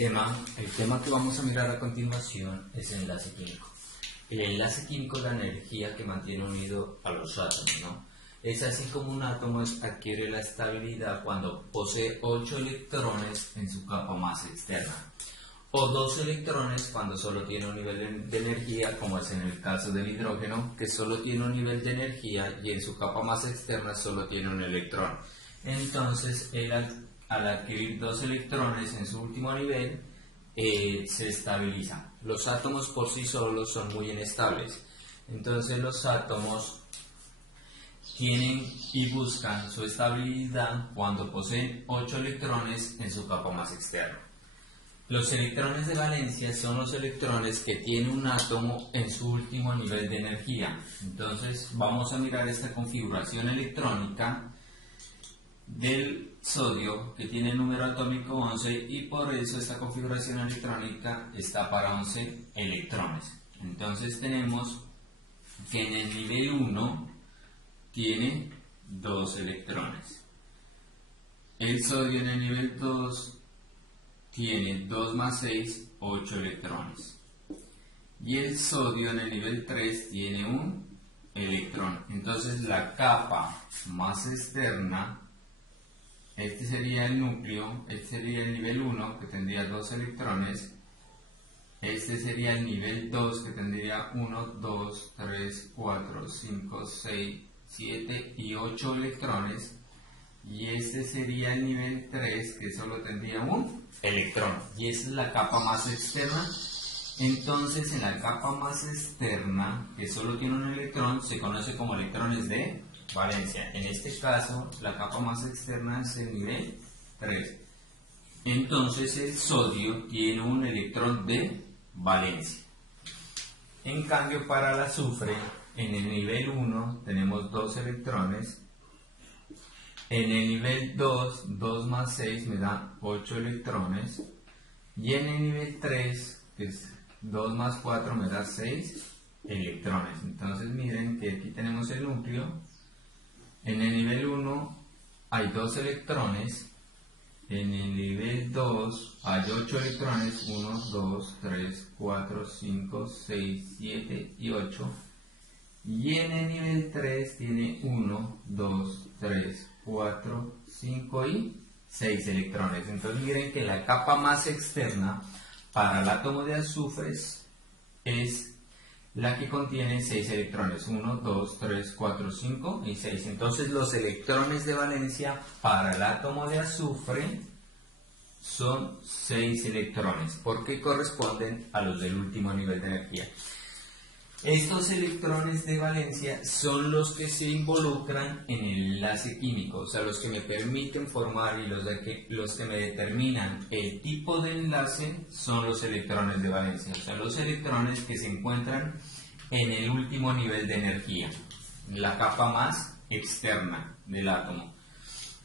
El tema que vamos a mirar a continuación es el enlace químico. El enlace químico es la energía que mantiene unido a los átomos, ¿no? Es así como un átomo adquiere la estabilidad cuando posee 8 electrones en su capa más externa, o 2 electrones cuando solo tiene un nivel de energía, como es en el caso del hidrógeno, que solo tiene un nivel de energía y en su capa más externa solo tiene un electrón. Entonces, él al adquirir 2 electrones en su último nivel, se estabiliza. Los átomos por sí solos son muy inestables. Entonces, los átomos tienen y buscan su estabilidad cuando poseen 8 electrones en su capa más externa. Los electrones de valencia son los electrones que tiene un átomo en su último nivel de energía. Entonces, vamos a mirar esta configuración electrónica del sodio, que tiene el número atómico 11, y por eso esta configuración electrónica está para 11 electrones. Entonces tenemos que en el nivel 1 tiene 2 electrones. El sodio en el nivel 2 tiene 2 más 6, 8 electrones. Y el sodio en el nivel 3 tiene un electrón. Entonces la capa más externa, este sería el núcleo, este sería el nivel 1 que tendría 2 electrones, este sería el nivel 2 que tendría 1, 2, 3, 4, 5, 6, 7 y 8 electrones, y este sería el nivel 3 que solo tendría un electrón, y esa es la capa más externa. Entonces en la capa más externa, que solo tiene un electrón, se conoce como electrones de valencia. En este caso, la capa más externa es el nivel 3. Entonces el sodio tiene un electrón de valencia. En cambio, para el azufre, en el nivel 1 tenemos 2 electrones. En el nivel 2, 2 más 6 me da 8 electrones. Y en el nivel 3, que es 2 más 4, me da 6 electrones. Entonces miren que aquí tenemos el núcleo. En el nivel 1 hay 2 electrones. En el nivel 2 hay 8 electrones. 1, 2, 3, 4, 5, 6, 7 y 8. Y en el nivel 3 tiene 1, 2, 3, 4, 5 y 6 electrones. Entonces miren que la capa más externa para el átomo de azufre es la que contiene 6 electrones, 1, 2, 3, 4, 5 y 6. Entonces los electrones de valencia para el átomo de azufre son 6 electrones, porque corresponden a los del último nivel de energía. Estos electrones de valencia son los que se involucran en el enlace químico, o sea, los que me permiten formar, y los que me determinan el tipo de enlace son los electrones de valencia, o sea, los electrones que se encuentran en el último nivel de energía, la capa más externa del átomo.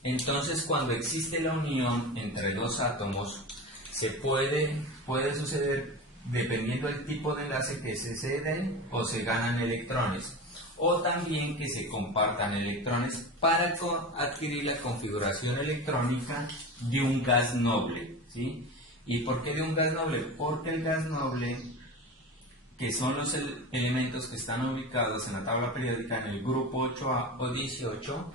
Entonces, cuando existe la unión entre dos átomos, puede suceder, dependiendo del tipo de enlace, que se ceden o se ganan electrones, o también que se compartan electrones para adquirir la configuración electrónica de un gas noble, ¿sí? ¿Y por qué de un gas noble? Porque el gas noble, que son los elementos que están ubicados en la tabla periódica en el grupo 8A o 18,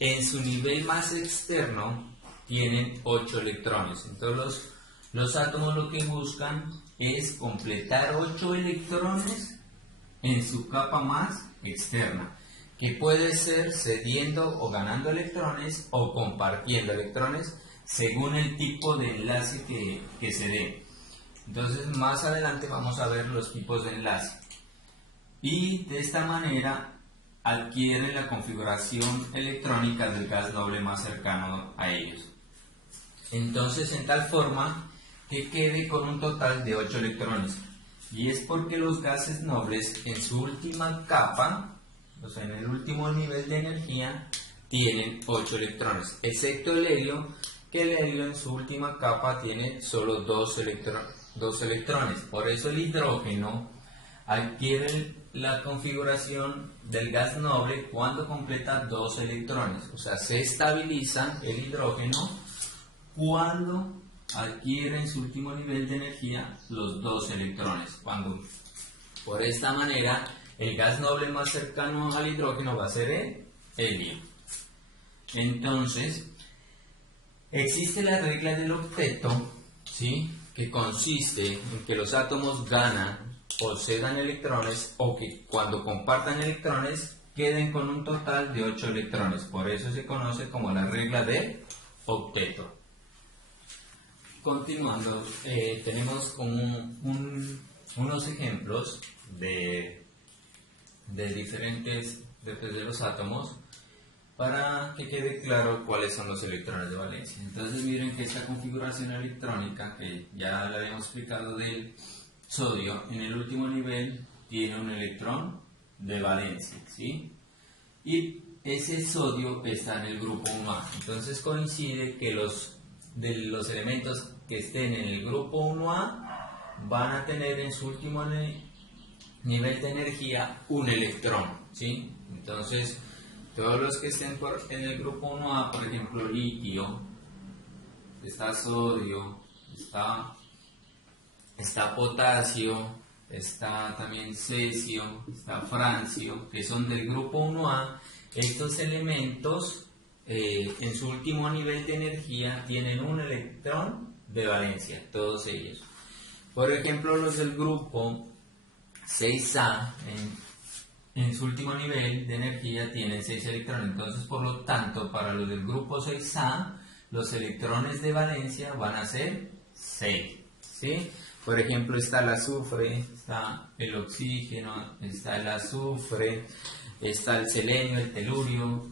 en su nivel más externo tienen 8 electrones. Entonces los átomos lo que buscan es completar 8 electrones en su capa más externa, que puede ser cediendo o ganando electrones o compartiendo electrones según el tipo de enlace que se dé. Entonces más adelante vamos a ver los tipos de enlace, y de esta manera adquieren la configuración electrónica del gas noble más cercano a ellos. Entonces, en tal forma que quede con un total de 8 electrones, y es porque los gases nobles en su última capa, o sea en el último nivel de energía, tienen 8 electrones, excepto el helio, que el helio en su última capa tiene solo 2 electrones. Por eso el hidrógeno adquiere la configuración del gas noble cuando completa 2 electrones, o sea, se estabiliza el hidrógeno cuando adquiere en su último nivel de energía los 2 electrones. Cuando por esta manera el gas noble más cercano al hidrógeno va a ser el helio. Entonces, existe la regla del octeto, ¿sí?, que consiste en que los átomos ganan o cedan electrones, o que cuando compartan electrones queden con un total de 8 electrones. Por eso se conoce como la regla del octeto. Continuando, tenemos como unos ejemplos de diferentes de los átomos, para que quede claro cuáles son los electrones de valencia. Entonces miren que esta configuración electrónica, que ya la habíamos explicado del sodio, en el último nivel tiene un electrón de valencia, ¿sí? Y ese sodio está en el grupo 1A. Entonces coincide que los elementos que estén en el grupo 1A van a tener en su último nivel de energía un electrón, ¿sí? Entonces, todos los que estén en el grupo 1A, por ejemplo, litio, está sodio, está potasio, está también cesio, está francio, que son del grupo 1A, estos elementos en su último nivel de energía tienen un electrón de valencia, todos ellos. Por ejemplo, los del grupo 6A, en su último nivel de energía tienen 6 electrones. Entonces, por lo tanto, para los del grupo 6A, los electrones de valencia van a ser 6, ¿sí? Por ejemplo, está el azufre, está el oxígeno, está el azufre, está el selenio, el telurio,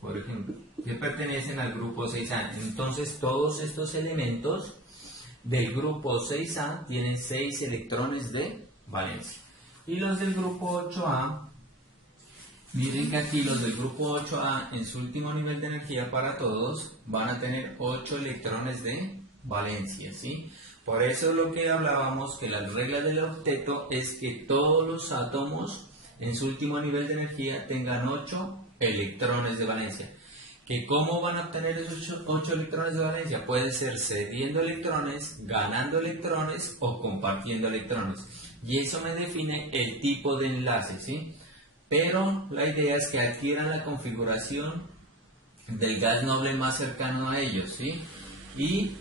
por ejemplo, que pertenecen al grupo 6A. Entonces, todos estos elementos del grupo 6A tienen 6 electrones de valencia. Y los del grupo 8A, miren que aquí los del grupo 8A en su último nivel de energía para todos van a tener 8 electrones de valencia, ¿sí? Por eso lo que hablábamos, que la regla del octeto es que todos los átomos en su último nivel de energía tengan 8 electrones de valencia. ¿Que cómo van a obtener esos 8 electrones de valencia? Puede ser cediendo electrones, ganando electrones o compartiendo electrones. Y eso me define el tipo de enlace, ¿sí? Pero la idea es que adquieran la configuración del gas noble más cercano a ellos, ¿sí? Y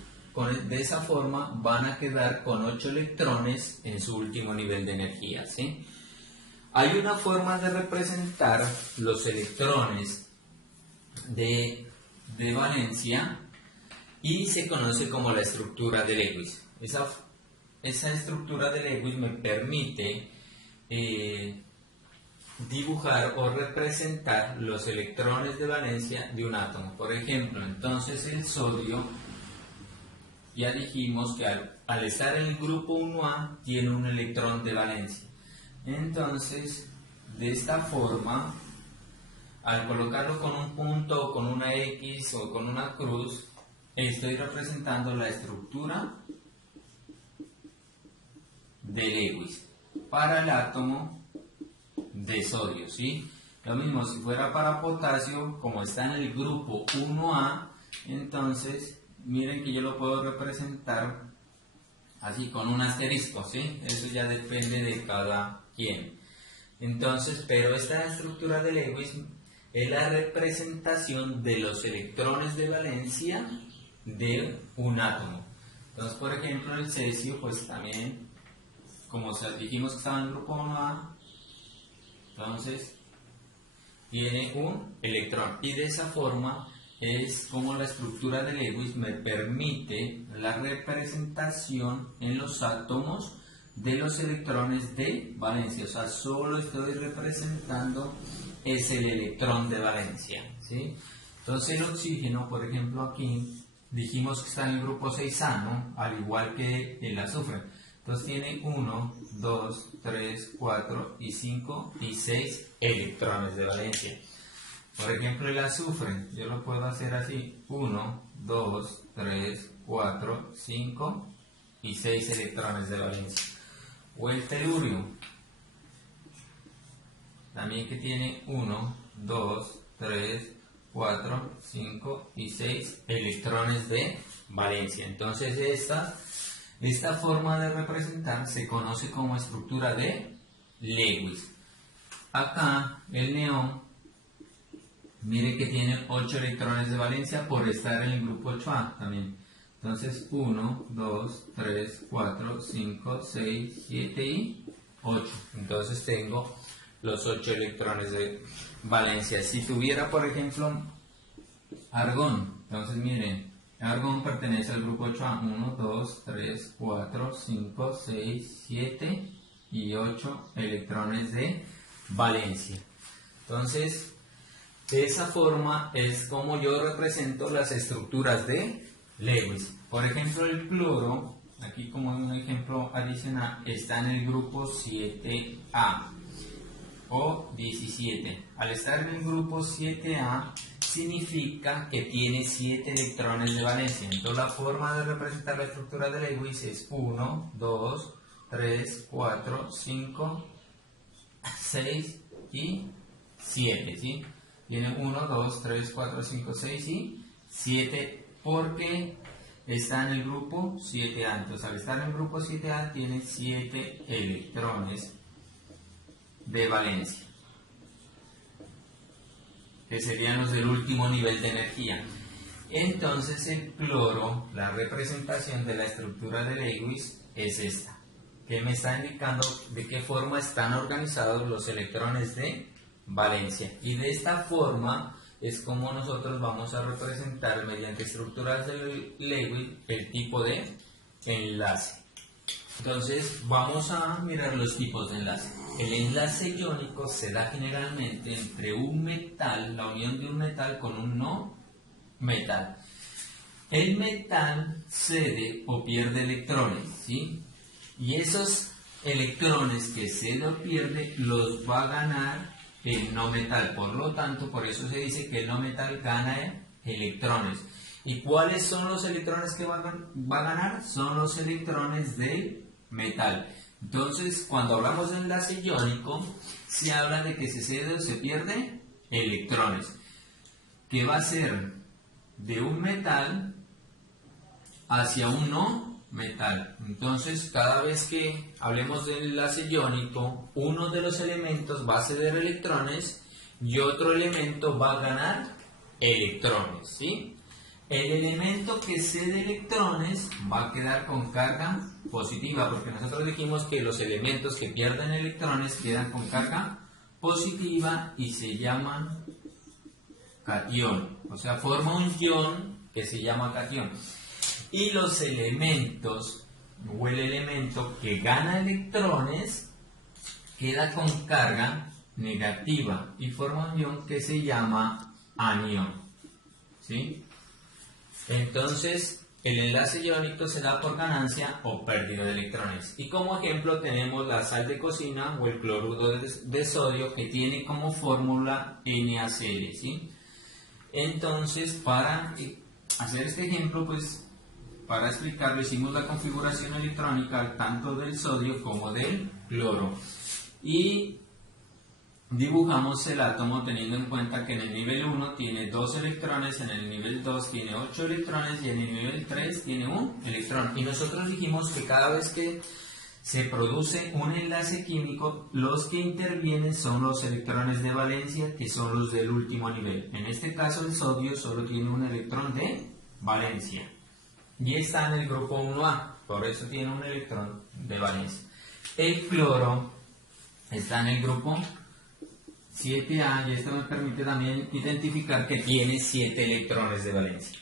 de esa forma van a quedar con 8 electrones en su último nivel de energía, ¿sí? Hay una forma de representar los electrones de valencia y se conoce como la estructura de Lewis. Esa estructura de Lewis me permite dibujar o representar los electrones de valencia de un átomo. Por ejemplo, entonces el sodio, ya dijimos que al estar en el grupo 1A tiene un electrón de valencia. Entonces, de esta forma, al colocarlo con un punto o con una X o con una cruz, estoy representando la estructura de Lewis para el átomo de sodio, ¿sí? Lo mismo si fuera para potasio, como está en el grupo 1A, entonces miren que yo lo puedo representar así con un asterisco, ¿sí? Eso ya depende de cada quien. Entonces, pero esta estructura de Lewis es la representación de los electrones de valencia de un átomo. Entonces, por ejemplo, el cesio, pues también, como dijimos que estaba en el grupo 1A, entonces tiene un electrón. Y de esa forma es como la estructura de Lewis me permite la representación en los átomos de los electrones de valencia. O sea, solo estoy representando es el electrón de valencia, ¿sí? Entonces el oxígeno, por ejemplo, aquí dijimos que está en el grupo 6A, ¿no? Al igual que el azufre. Entonces tiene 1, 2, 3, 4 y 5 y 6 electrones de valencia. Por ejemplo, el azufre, yo lo puedo hacer así: 1, 2, 3, 4, 5 y 6 electrones de valencia. O el telurio, también, que tiene 1, 2, 3, 4, 5 y 6 electrones de valencia. Entonces esta forma de representar se conoce como estructura de Lewis. Acá el neón, mire que tiene 8 electrones de valencia por estar en el grupo 8A también. Entonces 1, 2, 3, 4, 5, 6, 7 y 8. Entonces tengo los 8 electrones de valencia. Si tuviera, por ejemplo, argón, entonces miren, argón pertenece al grupo 8A. 1, 2, 3, 4, 5, 6, 7 y 8 electrones de valencia. Entonces, de esa forma es como yo represento las estructuras de Lewis. Por ejemplo, el cloro, aquí como un ejemplo adicional, está en el grupo 7A o 17. Al estar en el grupo 7A significa que tiene 7 electrones de valencia. Entonces la forma de representar la estructura de Lewis es 1, 2, 3, 4, 5, 6 y 7, ¿sí? Tiene 1, 2, 3, 4, 5, 6 y 7 porque está en el grupo 7A. Entonces al estar en el grupo 7A tiene 7 electrones de valencia, que serían los del último nivel de energía. Entonces el cloro, la representación de la estructura de Lewis es esta, que me está indicando de qué forma están organizados los electrones de valencia. Y de esta forma es como nosotros vamos a representar mediante estructuras de Lewis el tipo de enlace. Entonces vamos a mirar los tipos de enlace. El enlace iónico se da generalmente entre un metal, la unión de un metal con un no metal. El metal cede o pierde electrones, ¿sí? Y esos electrones que cede o pierde los va a ganar el no metal. Por lo tanto, por eso se dice que el no metal gana electrones. ¿Y cuáles son los electrones que va a ganar? Son los electrones del metal. Entonces, cuando hablamos de enlace iónico, se habla de que se cede o se pierde electrones, que va a ser de un metal hacia un no metal. Entonces, cada vez que hablemos de enlace iónico, uno de los elementos va a ceder electrones y otro elemento va a ganar electrones, ¿sí? El elemento que cede electrones va a quedar con carga positiva, porque nosotros dijimos que los elementos que pierden electrones quedan con carga positiva y se llaman catión, o sea, forma un ion que se llama catión. Y los elementos o el elemento que gana electrones queda con carga negativa y forma un ion que se llama anión, ¿sí? Entonces, el enlace iónico se da por ganancia o pérdida de electrones. Y como ejemplo tenemos la sal de cocina o el cloruro de sodio, que tiene como fórmula NaCl, ¿sí? Entonces, para hacer este ejemplo, pues, para explicarlo, hicimos la configuración electrónica tanto del sodio como del cloro. Y dibujamos el átomo teniendo en cuenta que en el nivel 1 tiene 2 electrones, en el nivel 2 tiene 8 electrones y en el nivel 3 tiene 1 electrón. Y nosotros dijimos que cada vez que se produce un enlace químico, los que intervienen son los electrones de valencia, que son los del último nivel. En este caso el sodio solo tiene un electrón de valencia y está en el grupo 1A, por eso tiene un electrón de valencia. El cloro está en el grupo 7A y esto nos permite también identificar que tiene 7 electrones de valencia.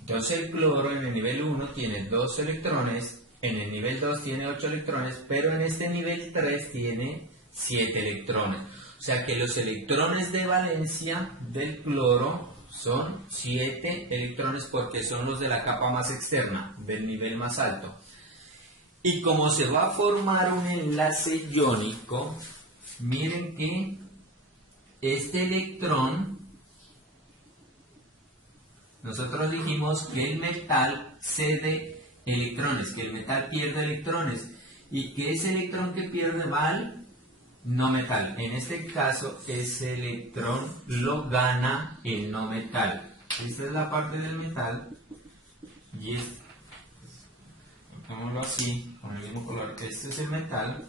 Entonces el cloro en el nivel 1 tiene 2 electrones, en el nivel 2 tiene 8 electrones, pero en este nivel 3 tiene 7 electrones. O sea que los electrones de valencia del cloro son 7 electrones porque son los de la capa más externa, del nivel más alto. Y como se va a formar un enlace iónico, miren que este electrón, nosotros dijimos que el metal cede electrones, que el metal pierde electrones y que ese electrón que pierde va al no metal. En este caso, ese electrón lo gana el no metal. Esta es la parte del metal y pongámoslo así, con el mismo color. Este es el metal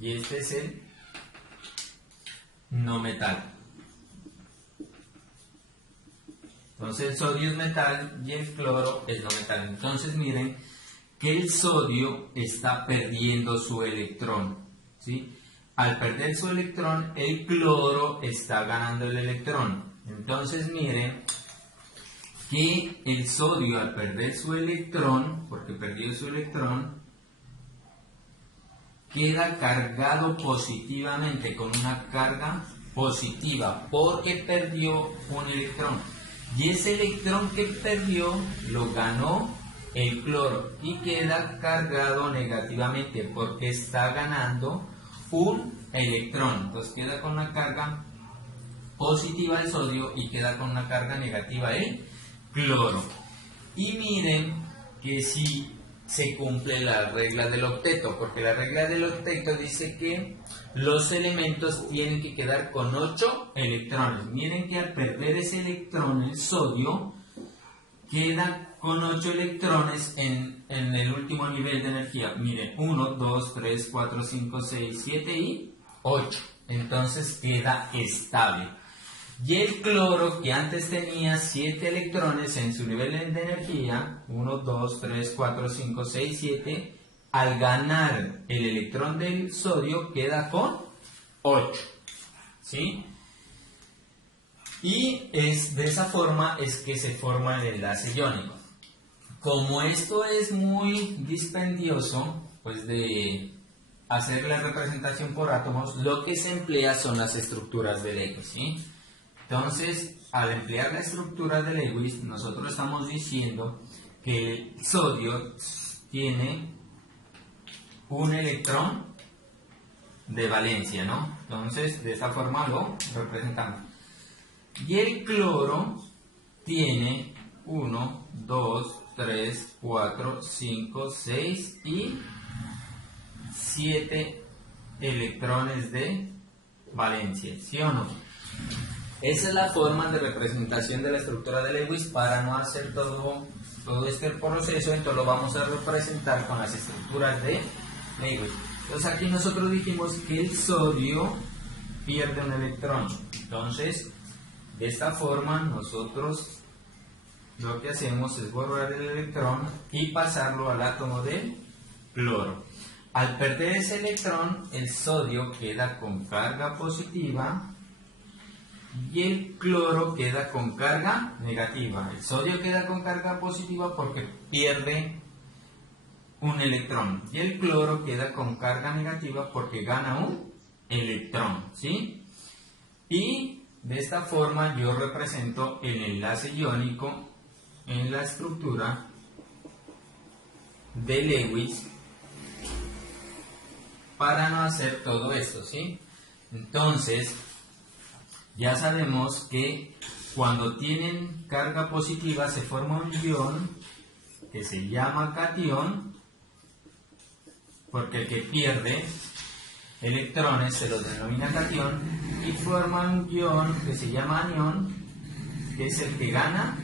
y este es el no metal. Entonces el sodio es metal y el cloro es no metal. Entonces miren que el sodio está perdiendo su electrón, ¿sí? Al perder su electrón, el cloro está ganando el electrón. Entonces miren que el sodio, al perder su electrón, porque perdió su electrón, queda cargado positivamente, con una carga positiva, porque perdió un electrón. Y ese electrón que perdió lo ganó el cloro y queda cargado negativamente, porque está ganando un electrón. Entonces queda con una carga positiva el sodio y queda con una carga negativa el cloro. Y miren que si se cumple la regla del octeto, porque la regla del octeto dice que los elementos tienen que quedar con 8 electrones. Miren que al perder ese electrón, el sodio queda con 8 electrones en el último nivel de energía. Miren, 1, 2, 3, 4, 5, 6, 7 y 8. Entonces queda estable. Y el cloro, que antes tenía 7 electrones en su nivel de energía, 1, 2, 3, 4, 5, 6, 7, al ganar el electrón del sodio queda con 8. ¿Sí? Y de esa forma es que se forma el enlace iónico. Como esto es muy dispendioso, pues de hacer la representación por átomos, lo que se emplea son las estructuras de Lewis, ¿sí? Entonces, al emplear la estructura de Lewis, nosotros estamos diciendo que el sodio tiene un electrón de valencia, ¿no? Entonces, de esta forma lo representamos. Y el cloro tiene 1, 2, 3, 4, 5, 6 y 7 electrones de valencia, ¿sí o no? Esa es la forma de representación de la estructura de Lewis. Para no hacer todo este proceso, entonces lo vamos a representar con las estructuras de Lewis. Entonces aquí nosotros dijimos que el sodio pierde un electrón. Entonces, de esta forma nosotros lo que hacemos es borrar el electrón y pasarlo al átomo de cloro. Al perder ese electrón, el sodio queda con carga positiva y el cloro queda con carga negativa. El sodio queda con carga positiva porque pierde un electrón y el cloro queda con carga negativa porque gana un electrón, ¿sí? Y de esta forma yo represento el enlace iónico en la estructura de Lewis para no hacer todo esto, ¿sí? Entonces, ya sabemos que cuando tienen carga positiva se forma un ion que se llama catión, porque el que pierde electrones se los denomina catión, y forma un ion que se llama anión, que es el que gana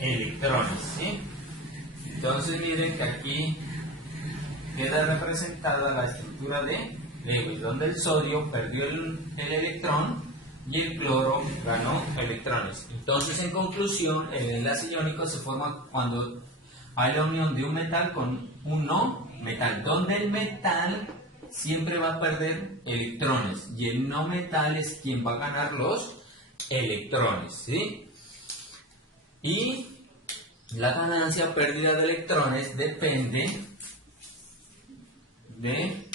electrones, ¿sí? Entonces miren que aquí queda representada la estructura de Lewis, donde el sodio perdió el electrón y el cloro ganó electrones. Entonces, en conclusión, el enlace iónico se forma cuando hay la unión de un metal con un no metal, donde el metal siempre va a perder electrones y el no metal es quien va a ganar los electrones, ¿sí? Y la ganancia o pérdida de electrones depende de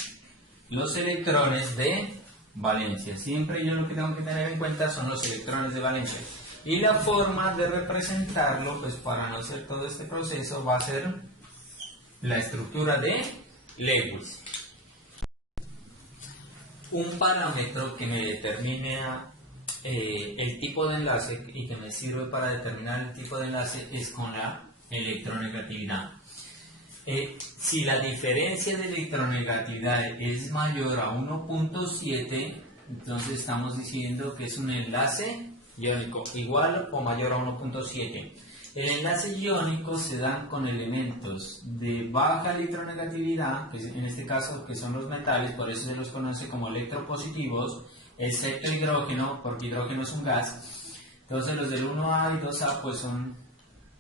los electrones de valencia. Siempre yo lo que tengo que tener en cuenta son los electrones de valencia. Y la forma de representarlo, pues para no hacer todo este proceso, va a ser la estructura de Lewis. Un parámetro que me determina el tipo de enlace y que me sirve para determinar el tipo de enlace es con la electronegatividad. Si la diferencia de electronegatividad es mayor a 1.7, entonces estamos diciendo que es un enlace iónico igual o mayor a 1.7. El enlace iónico se da con elementos de baja electronegatividad, que en este caso que son los metales, por eso se los conoce como electropositivos, excepto hidrógeno, porque hidrógeno es un gas. Entonces los del 1A y 2A pues son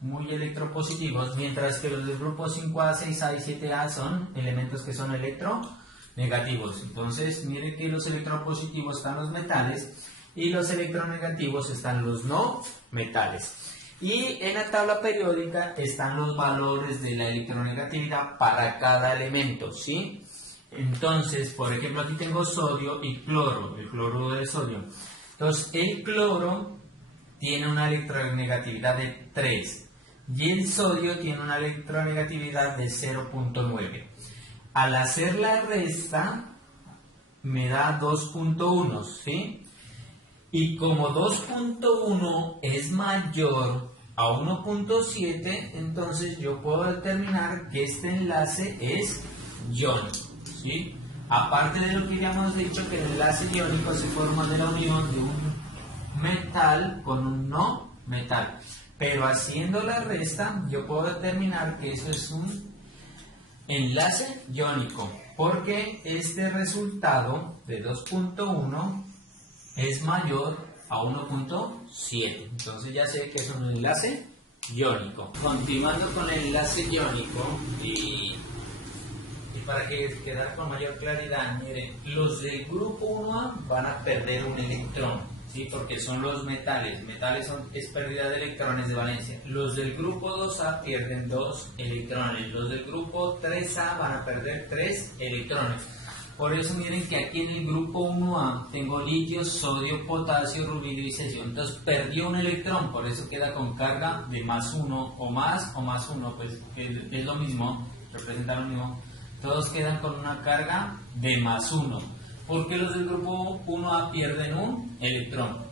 muy electropositivos, mientras que los del grupo 5A, 6A y 7A son elementos que son electronegativos. Entonces mire que los electropositivos están los metales y los electronegativos están los no metales. Y en la tabla periódica están los valores de la electronegatividad para cada elemento, ¿sí? Entonces, por ejemplo, aquí tengo sodio y cloro, el cloruro de sodio. Entonces, el cloro tiene una electronegatividad de 3 y el sodio tiene una electronegatividad de 0.9. Al hacer la resta, me da 2.1, ¿sí? Y como 2.1 es mayor a 1.7, entonces yo puedo determinar que este enlace es iónico, ¿sí? Aparte de lo que ya hemos dicho, que el enlace iónico se forma de la unión de un metal con un no metal. Pero haciendo la resta, yo puedo determinar que eso es un enlace iónico, porque este resultado de 2.1 es mayor a 1.7. Entonces ya sé que es un enlace iónico. Continuando con el enlace iónico y para que quedar con mayor claridad, miren, los del grupo 1A van a perder un electrón, ¿sí? Porque son los metales. Metales es pérdida de electrones de valencia. Los del grupo 2A pierden 2 electrones. Los del grupo 3A van a perder 3 electrones. Por eso miren que aquí en el grupo 1A tengo litio, sodio, potasio, rubidio y cesio. Entonces perdió un electrón, por eso queda con carga de +1 o más 1, pues es lo mismo, representa lo mismo. Todos quedan con una carga de +1. Porque los del grupo 1A pierden un electrón.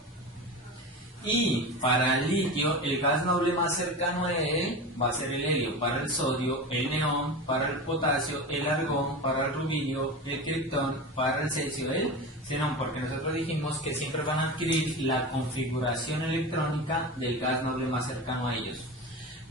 Y para el litio, el gas noble más cercano a él va a ser el helio. Para el sodio, el neón. Para el potasio, el argón. Para el rubidio, el criptón. Para el cesio, el xenón. Porque nosotros dijimos que siempre van a adquirir la configuración electrónica del gas noble más cercano a ellos.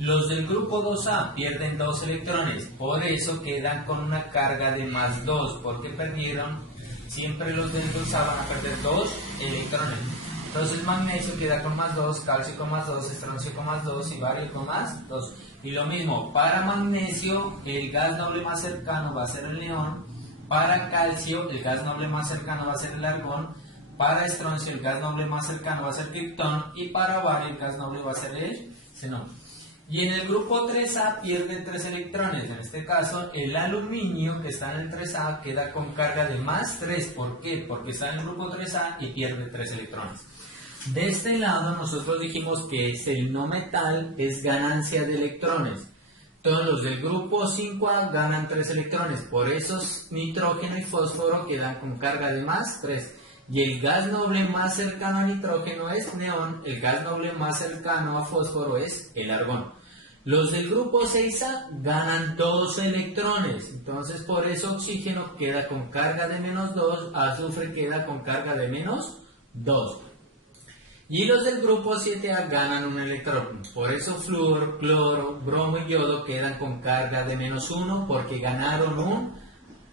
Los del grupo 2A pierden 2 electrones. Por eso quedan con una carga de +2. Porque perdieron. Siempre los del 2A van a perder 2 electrones. Entonces magnesio queda con +2, calcio con +2, estroncio con +2 y bario con +2. Y lo mismo, para magnesio el gas noble más cercano va a ser el neón, para calcio el gas noble más cercano va a ser el argón, para estroncio el gas noble más cercano va a ser el criptón y para bario el gas noble va a ser el xenón. Y en el grupo 3A pierde 3 electrones, en este caso el aluminio que está en el 3A queda con carga de +3, ¿por qué? Porque está en el grupo 3A y pierde 3 electrones. De este lado nosotros dijimos que el no metal es ganancia de electrones. Todos los del grupo 5A ganan 3 electrones, por eso nitrógeno y fósforo quedan con carga de +3. Y el gas noble más cercano a nitrógeno es neón, el gas noble más cercano a fósforo es el argón. Los del grupo 6A ganan 2 electrones, entonces por eso oxígeno queda con carga de -2, azufre queda con carga de -2. Y los del grupo 7A ganan un electrón, por eso flúor, cloro, bromo y yodo quedan con carga de -1 porque ganaron un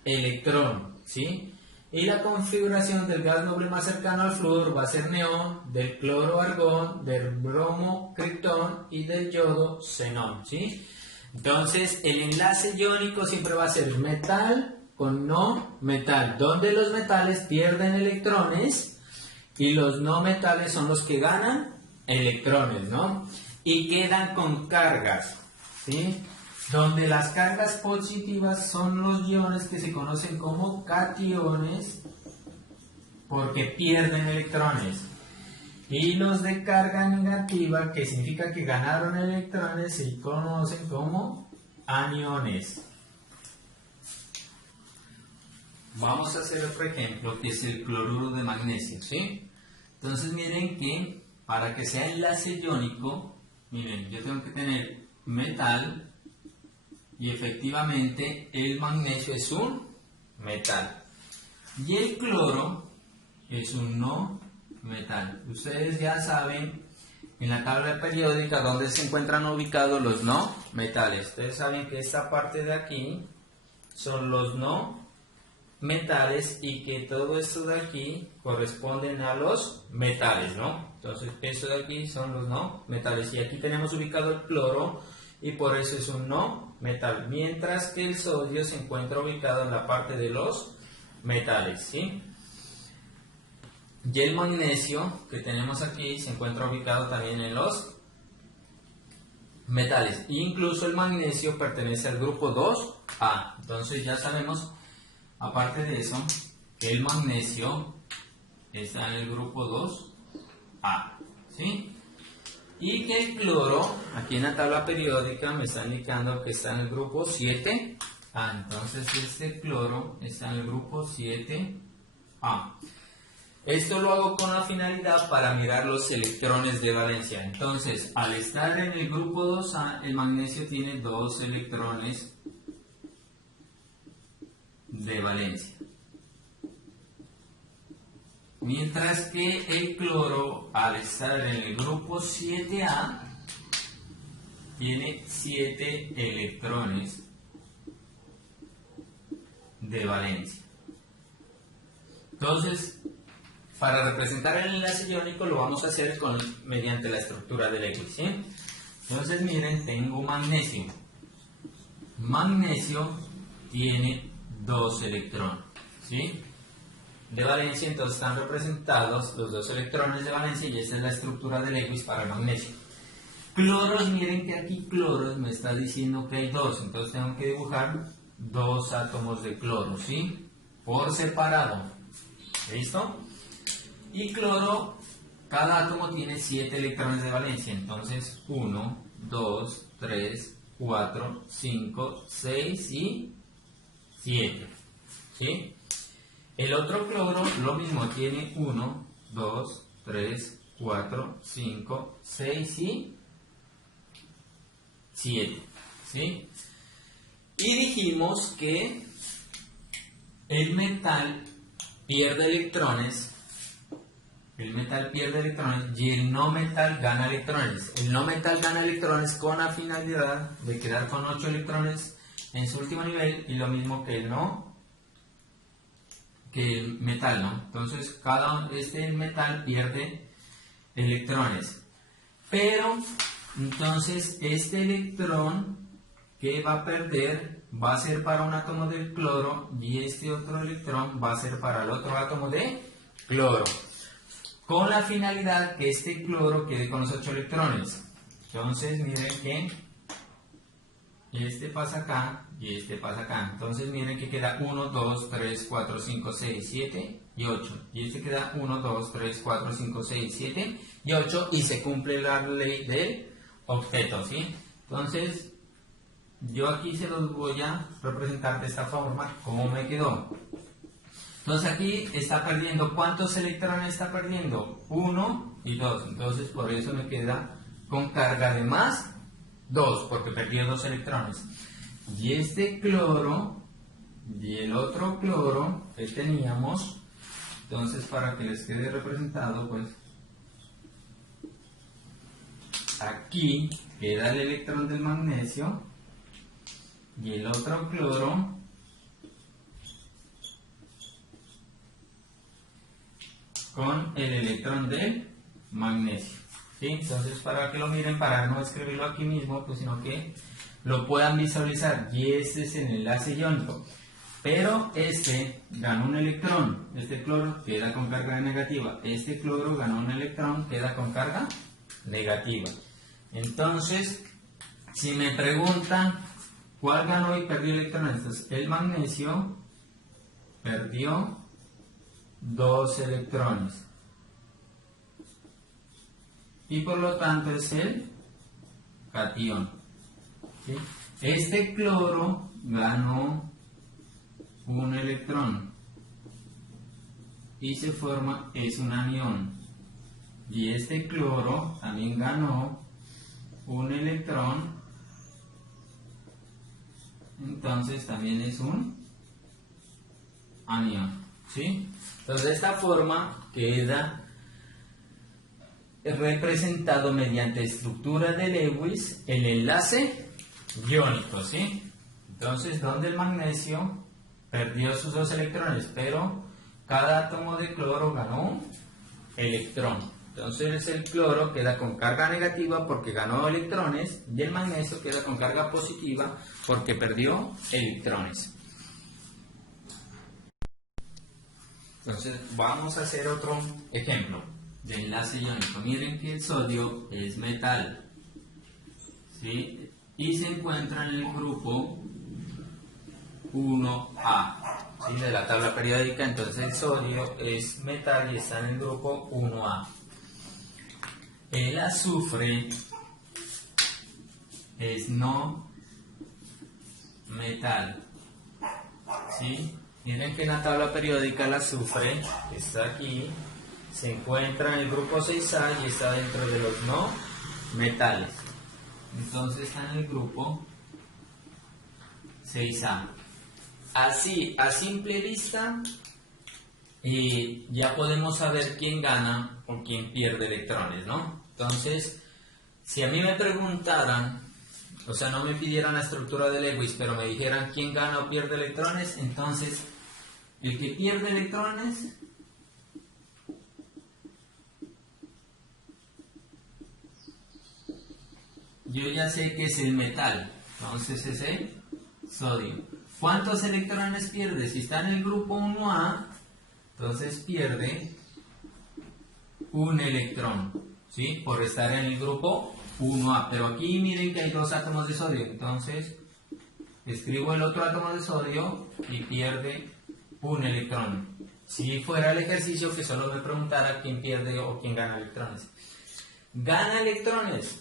electrón, ¿sí? Y la configuración del gas noble más cercano al flúor va a ser neón, del cloro argón, del bromo criptón y del yodo xenón, ¿sí? Entonces el enlace iónico siempre va a ser metal con no metal, donde los metales pierden electrones y los no metales son los que ganan electrones, ¿no? Y quedan con cargas, ¿sí? Donde las cargas positivas son los iones que se conocen como cationes porque pierden electrones. Y los de carga negativa, que significa que ganaron electrones, se conocen como aniones. Vamos a hacer otro ejemplo que es el cloruro de magnesio, ¿sí? Entonces miren que para que sea enlace iónico, miren, yo tengo que tener metal y efectivamente el magnesio es un metal. Y el cloro es un no metal. Ustedes ya saben en la tabla periódica dónde se encuentran ubicados los no metales. Ustedes saben que esta parte de aquí son los no metales y que todo esto de aquí corresponden a los metales, ¿no? Entonces, esto de aquí son los no metales y aquí tenemos ubicado el cloro y por eso es un no metal, mientras que el sodio se encuentra ubicado en la parte de los metales, ¿sí? Y el magnesio que tenemos aquí se encuentra ubicado también en los metales. Incluso el magnesio pertenece al grupo 2A. Entonces ya sabemos, aparte de eso, que el magnesio está en el grupo 2A, ¿sí? Y que el cloro, aquí en la tabla periódica me está indicando que está en el grupo 7A. Entonces este cloro está en el grupo 7A. Esto lo hago con la finalidad para mirar los electrones de valencia. Entonces, al estar en el grupo 2A, el magnesio tiene 2 electrones de valencia. Mientras que el cloro, al estar en el grupo 7A, tiene 7 electrones de valencia. Entonces, para representar el enlace iónico lo vamos a hacer mediante la estructura del Lewis, ¿sí? Entonces miren, tengo magnesio. Magnesio tiene 2 electrones, ¿sí? De valencia, entonces están representados los 2 electrones de valencia y esta es la estructura de Lewis para el magnesio. Cloros, miren que aquí cloros me está diciendo que hay 2, entonces tengo que dibujar 2 átomos de cloro, ¿sí? Por separado. ¿Listo? Y cloro, cada átomo tiene 7 electrones de valencia, entonces 1, 2, 3, 4, 5, 6 y 7, ¿sí? El otro cloro, lo mismo, tiene 1, 2, 3, 4, 5, 6 y 7, ¿sí? Y dijimos que el metal pierde electrones. El metal pierde electrones y el no metal gana electrones. El no metal gana electrones con la finalidad de quedar con 8 electrones en su último nivel y lo mismo que el metal, ¿no? Entonces, este metal pierde electrones. Pero, entonces, este electrón que va a perder va a ser para un átomo del cloro y este otro electrón va a ser para el otro átomo de cloro, con la finalidad que este cloro quede con los 8 electrones. Entonces miren que este pasa acá y este pasa acá. Entonces miren que queda 1, 2, 3, 4, 5, 6, 7 y 8. Y este queda 1, 2, 3, 4, 5, 6, 7 y 8 y se cumple la ley del octeto, ¿sí? Entonces yo aquí se los voy a representar de esta forma, como me quedó. Entonces aquí está perdiendo, ¿cuántos electrones está perdiendo? 1 y 2, entonces por eso me queda con carga de más 2, porque perdió 2 electrones. Y este cloro y el otro cloro que teníamos, entonces para que les quede representado, pues aquí queda el electrón del magnesio y el otro cloro con el electrón del magnesio, ¿sí? Entonces para que lo miren, para no escribirlo aquí mismo, pues sino que lo puedan visualizar. Y este es el enlace iónico, pero este ganó un electrón, este cloro queda con carga negativa, este cloro ganó un electrón, queda con carga negativa. Entonces, si me preguntan cuál ganó y perdió electrones, entonces el magnesio perdió 2 electrones y por lo tanto es el catión, ¿sí? Este cloro ganó un electrón y se forma, es un anión, y este cloro también ganó un electrón entonces también es un anión, ¿sí? Entonces de esta forma queda representado mediante estructura de Lewis el enlace iónico, ¿sí? Entonces, donde el magnesio perdió sus 2 electrones, pero cada átomo de cloro ganó un electrón. Entonces el cloro queda con carga negativa porque ganó electrones y el magnesio queda con carga positiva porque perdió electrones. Entonces vamos a hacer otro ejemplo de enlace iónico. Miren que el sodio es metal, ¿sí? Y se encuentra en el grupo 1A, ¿sí? De la tabla periódica. Entonces el sodio es metal y está en el grupo 1A. El azufre es no metal, ¿sí? Miren que en la tabla periódica el azufre que está aquí se encuentra en el grupo 6A y está dentro de los no metales. Entonces está en el grupo 6A. Así, a simple vista, ya podemos saber quién gana o quién pierde electrones, ¿no? Entonces, si a mí me preguntaran, o sea, no me pidieran la estructura de Lewis, pero me dijeran quién gana o pierde electrones, entonces, el que pierde electrones yo ya sé que es el metal, entonces es el sodio. ¿Cuántos electrones pierde? Si está en el grupo 1A, entonces pierde un electrón, ¿sí? Por estar en el grupo 1A. Pero aquí miren que hay 2 átomos de sodio, entonces escribo el otro átomo de sodio y pierde un electrón. Si fuera el ejercicio que solo me preguntara quién pierde o quién gana electrones. Gana electrones.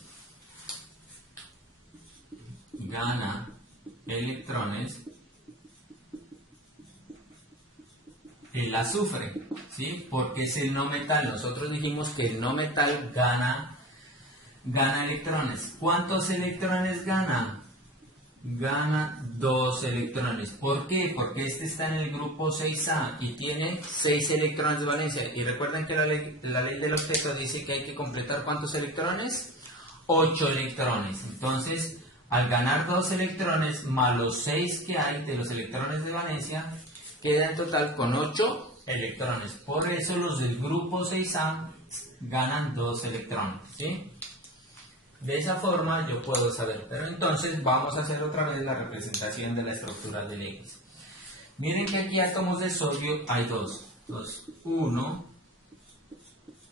Gana electrones el azufre, ¿sí? Porque es el no metal. Nosotros dijimos que el no metal gana electrones. ¿Cuántos electrones gana? Gana 2 electrones. ¿Por qué? Porque este está en el grupo 6A y tiene 6 electrones de valencia. Y recuerden que la ley del octeto dice que hay que completar ¿cuántos electrones? 8 electrones. Entonces, al ganar 2 electrones más los 6 que hay de los electrones de valencia, queda en total con 8 electrones. Por eso los del grupo 6A ganan 2 electrones, ¿sí? De esa forma yo puedo saber. Pero entonces vamos a hacer otra vez la representación de la estructura de Lewis. Miren que aquí átomos de sodio hay 2. 1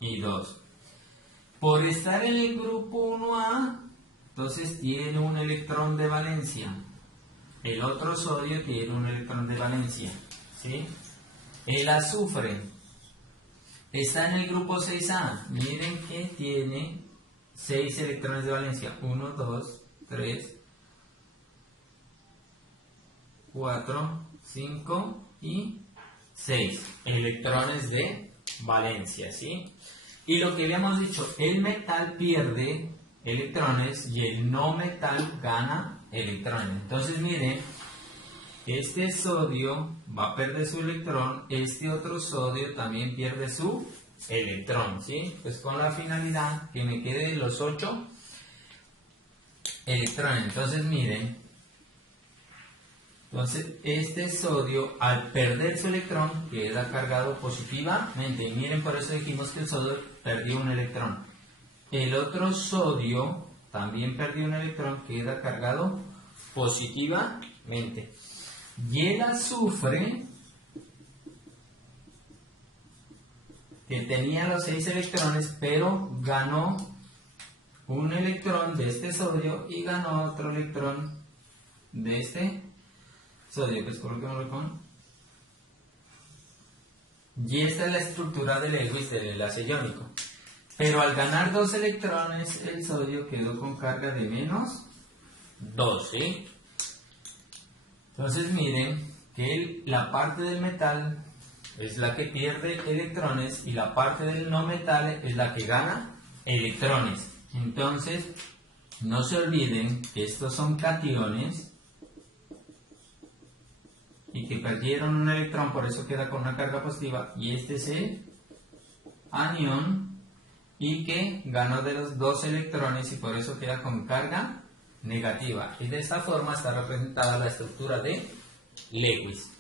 y 2. Por estar en el grupo 1A, entonces tiene un electrón de valencia. El otro sodio tiene un electrón de valencia, ¿sí? El azufre está en el grupo 6A. Miren que tiene 6 electrones de valencia. 1, 2, 3, 4, 5 y 6 electrones de valencia, ¿sí? Y lo que habíamos dicho, el metal pierde electrones y el no metal gana electrones. Entonces miren, este sodio va a perder su electrón, este otro sodio también pierde su electrón, ¿sí? Pues con la finalidad que me quede los 8 electrones. Entonces miren, entonces este sodio al perder su electrón queda cargado positivamente. Y miren, por eso dijimos que el sodio perdió un electrón. El otro sodio también perdió un electrón, queda cargado positivamente. Y el azufre, que tenía los 6 electrones, pero ganó un electrón de este sodio y ganó otro electrón de este sodio. Pues coloquémoslo con. Y esta es la estructura de Lewis del enlace iónico. Pero al ganar 2 electrones, el sodio quedó con carga de menos 2, ¿sí? Entonces miren que la parte del metal es la que pierde electrones y la parte del no metal es la que gana electrones. Entonces, no se olviden que estos son cationes y que perdieron un electrón, por eso queda con una carga positiva, y este es el anión, y que ganó de los 2 electrones y por eso queda con carga negativa. Y de esta forma está representada la estructura de Lewis.